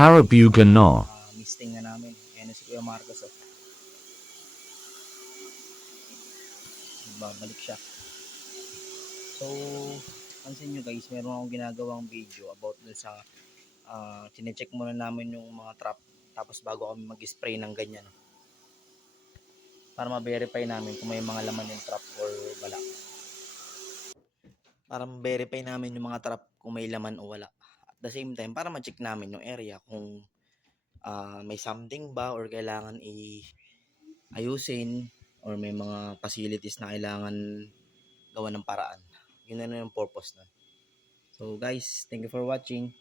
Tarabuga na. Misting na namin. Ayan na si Kuya Marcos. Oh. Babalik siya. So, pansin nyo guys, meron akong ginagawang video about dun sa chinecheck muna namin yung mga trap tapos bago kami mag-spray ng ganyan para ma-verify namin kung may mga laman yung trap or wala. Para ma-verify namin yung mga trap kung may laman o wala. At the same time, para ma-check namin yung area kung may something ba or kailangan ayusin or may mga facilities na kailangan gawa ng paraan. Yun na yung purpose na. So guys, thank you for watching.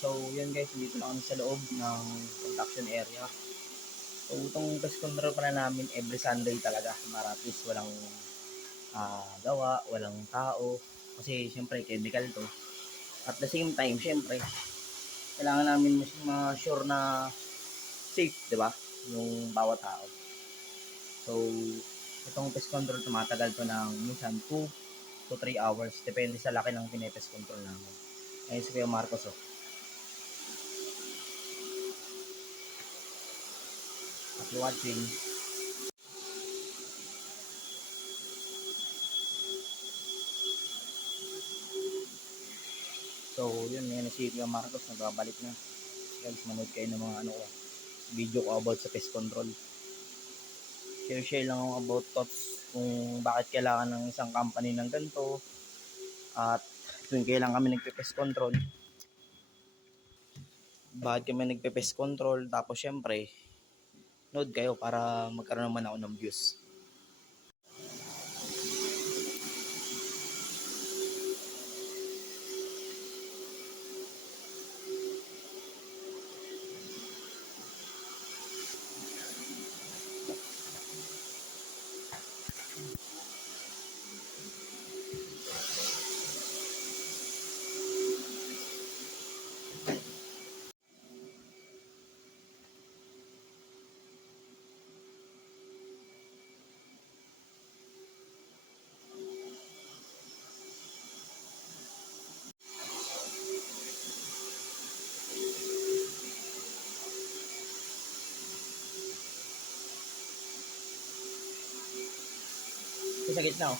So, yun guys, dito na kami sa loob ng production area. So, itong pest control pa na namin every Sunday talaga para at least walang gawa, walang tao. Kasi, syempre, chemical to. At the same time, syempre, kailangan namin ma-sure na safe, di ba? Yung bawat tao. So, itong pest control, tumatagal to ng minsan 2 to 3 hours. Depende sa laki ng pinepest control namin. Ayun si Kuya Marcos, oh. Happy watching. So, yun, yan si Kuya Marcos, nagbabalik na. Guys, manood kayo ng mga video ko about sa pest control. Share lang ako about thoughts kung bakit kailangan ng isang company ng ganito at tuwing kailan kami nagpe-pest control. Bakit kami nagpe-pest control, tapos syempre, nood kayo para magkaroon naman ako ng views. Ito sa gitna, oh.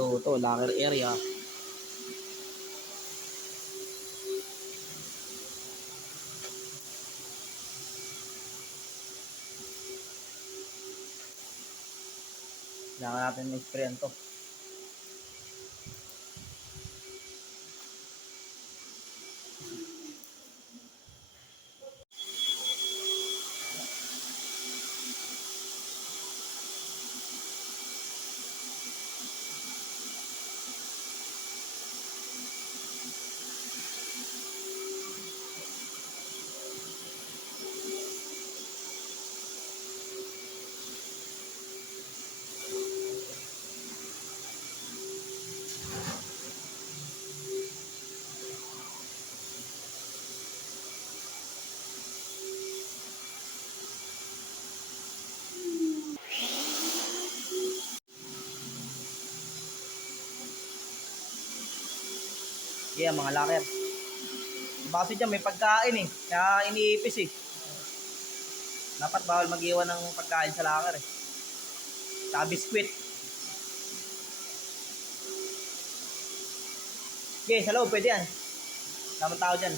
So, ito, locker area. Kailangan natin ma-sprayan to. Yeah, mga locker. Base dyan, may pagkain eh. Kaya iniipis eh. Dapat bawal mag-iwan ng pagkain sa locker eh. Saka biskwit. Okay, sa loob, pwede yan. Damang tao dyan.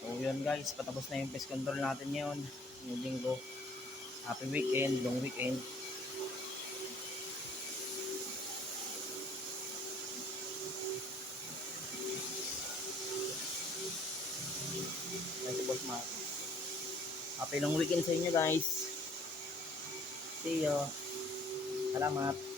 So yun guys, patapos na yung pest control natin ngayon. Yung linggo. Happy weekend, long weekend. Thank you, Boss Mark. Happy long weekend sa inyo guys. See you. Salamat.